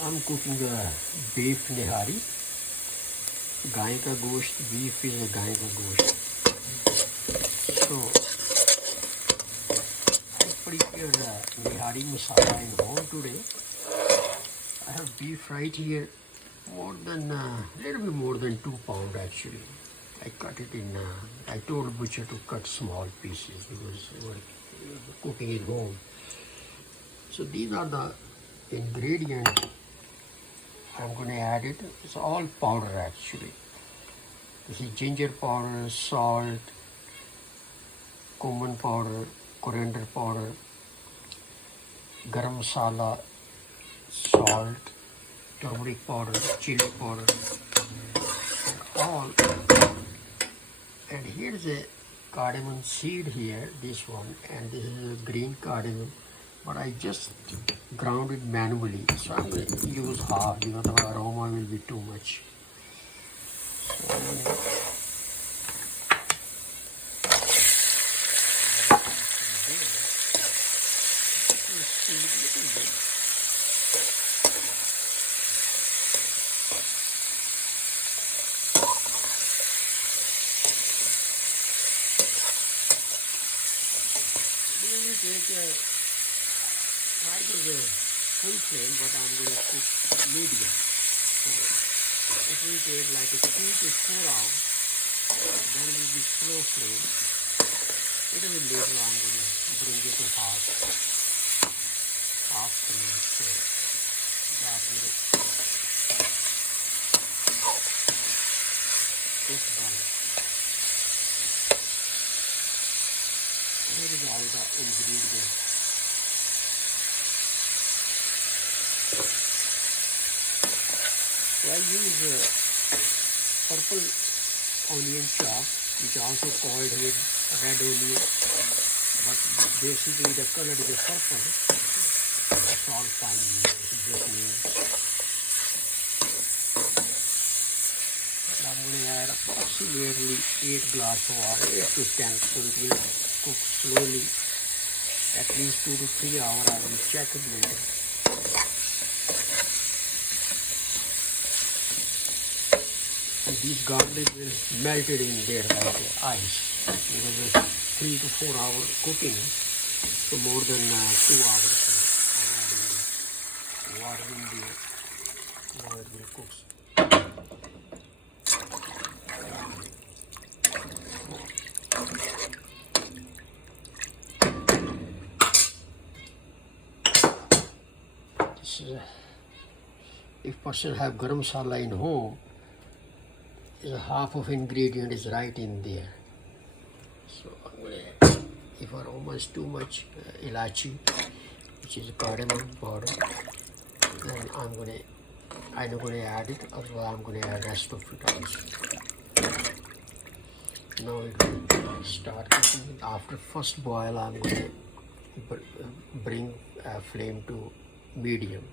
I'm cooking a beef nihari. गाय का गोश्त, beef is a गाय का गोश्त. So I prepared a nihari masala in home today. I have beef right here, more than little bit more than 2 pounds actually. I cut it in. I told butcher to cut small pieces because we're cooking at home. So these are the ingredients I'm going to add it. It's all powder actually. This is ginger powder, salt, cumin powder, coriander powder, garam masala, salt, turmeric powder, chili powder, all. And here's a cardamom seed here, this one, and this is a green cardamom. But I just ground it manually, so I'm going to use half because the aroma will be too much. So I'm going to take a try to the full flame, but I'm going to cook medium. So it will take like a 3 to 4 hours. Then will be slow flame. It will later I'm going to bring it to half flame. So that will cook well. Here is all the ingredients. So I use purple onion chop, which also called here red onion, but basically the color is purple. It's all fine. I'm going to add approximately 8 glasses of water, 8 to 10, so it will cook slowly, at least 2 to 3 hours. I will check it later. And these garlic will melt it in there like ice, because it's 3 to 4 hours cooking, so more than 2 hours. I'm adding the water in there. Now it will cook. If person have garam masala in home, is half of ingredient is right in there. So if aroma is too much, ilachi, which is cardamom powder, then I'm going to add it, or I'm going to add rest of it also. Now it will start cooking. After first boil, I'm going to bring flame to medium.